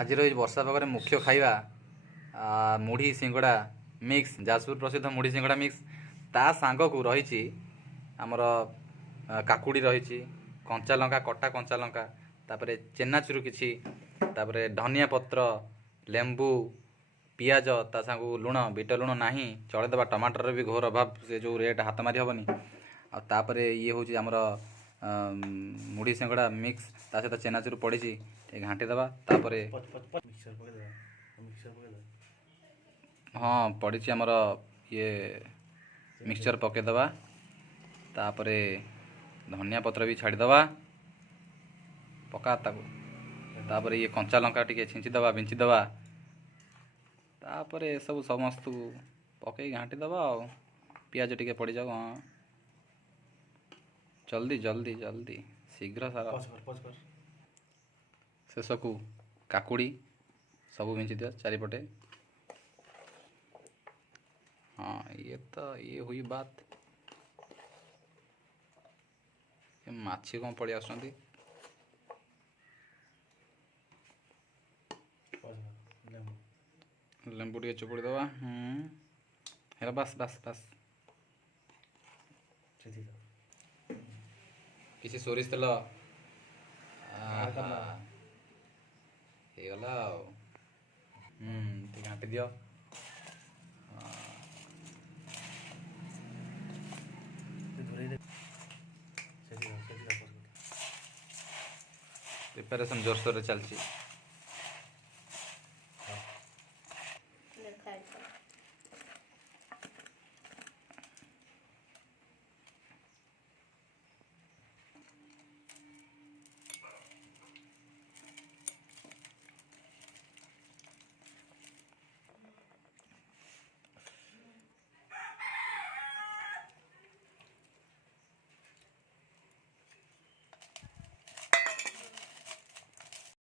ଆଜିର ଏଇ ବର୍ଷା ପାଗରେ ମୁଖ୍ୟ ଖାଇବା ମୁଢ଼ି ସିଙ୍ଗଡ଼ା ମିକ୍ସ, ଯାଜପୁର ପ୍ରସିଦ୍ଧ ମୁଢ଼ି ସିଙ୍ଗଡ଼ା ମିକ୍ସ। ତା ସାଙ୍ଗକୁ ରହିଛି ଆମର କାକୁଡ଼ି ରହିଛି, କଞ୍ଚା ଲଙ୍କା, କଟା କଞ୍ଚା ଲଙ୍କା, ତାପରେ ଚେନାଚୁରୁ କିଛି, ତାପରେ ଧନିଆ ପତ୍ର, ଲେମ୍ବୁ, ପିଆଜ, ତା ସାଙ୍ଗକୁ ଲୁଣ, ବିଟ ଲୁଣ ନାହିଁ ଚଳେଇଦେବା, ଟମାଟର ବି ଘୋର ଅଭାବ, ସେ ଯେଉଁ ରେଟ୍ ହାତ ମାରି ହେବନି। ଆଉ ତାପରେ ଇଏ ହେଉଛି ଆମର ମୁଢ଼ି ସିଙ୍ଗଡ଼ା ମିକ୍ସ, ତା ସହିତ ଚେନାଚୁରୁ ପଡ଼ିଛି, ଟିକେ ଘାଣ୍ଟି ଦେବା। ତାପରେ ହଁ ପଡ଼ିଛି ଆମର ଇଏ ମିକ୍ସଚର ପକାଇଦେବା। ତାପରେ ଧନିଆ ପତ୍ର ବି ଛାଡ଼ିଦେବା, ପକା ତାକୁ। ତାପରେ ଇଏ କଞ୍ଚା ଲଙ୍କା ଟିକେ ଛିଞ୍ଚିଦେବା, ବିଞ୍ଚିଦେବା। ତାପରେ ଏସବୁ ସମସ୍ତକୁ ପକାଇ ଘାଣ୍ଟି ଦେବା। ଆଉ ପିଆଜ ଟିକେ ପଡ଼ିଯାଉ। ହଁ, ଜଲ୍ଦି ଜଲ୍ଦି ଜଲ୍ଦି, ଶୀଘ୍ର ସାର। ଶେଷକୁ କାକୁଡ଼ି ସବୁ ବିଞ୍ଚି ଦିଅ ଚାରିପଟେ। हाँ, ये हुई बात। ये माछी कौन पड़ी आसुँच लेंबू टे चुपुड़ी दवा। है बस बस बस किसी सोरिष तेल ହେଇଗଲା ଆଉ। ଟିକେ ଘାଣ୍ଟି ଦିଅ। ପ୍ରିପାରେସନ୍ ଜୋରସୋରରେ ଚାଲିଛି।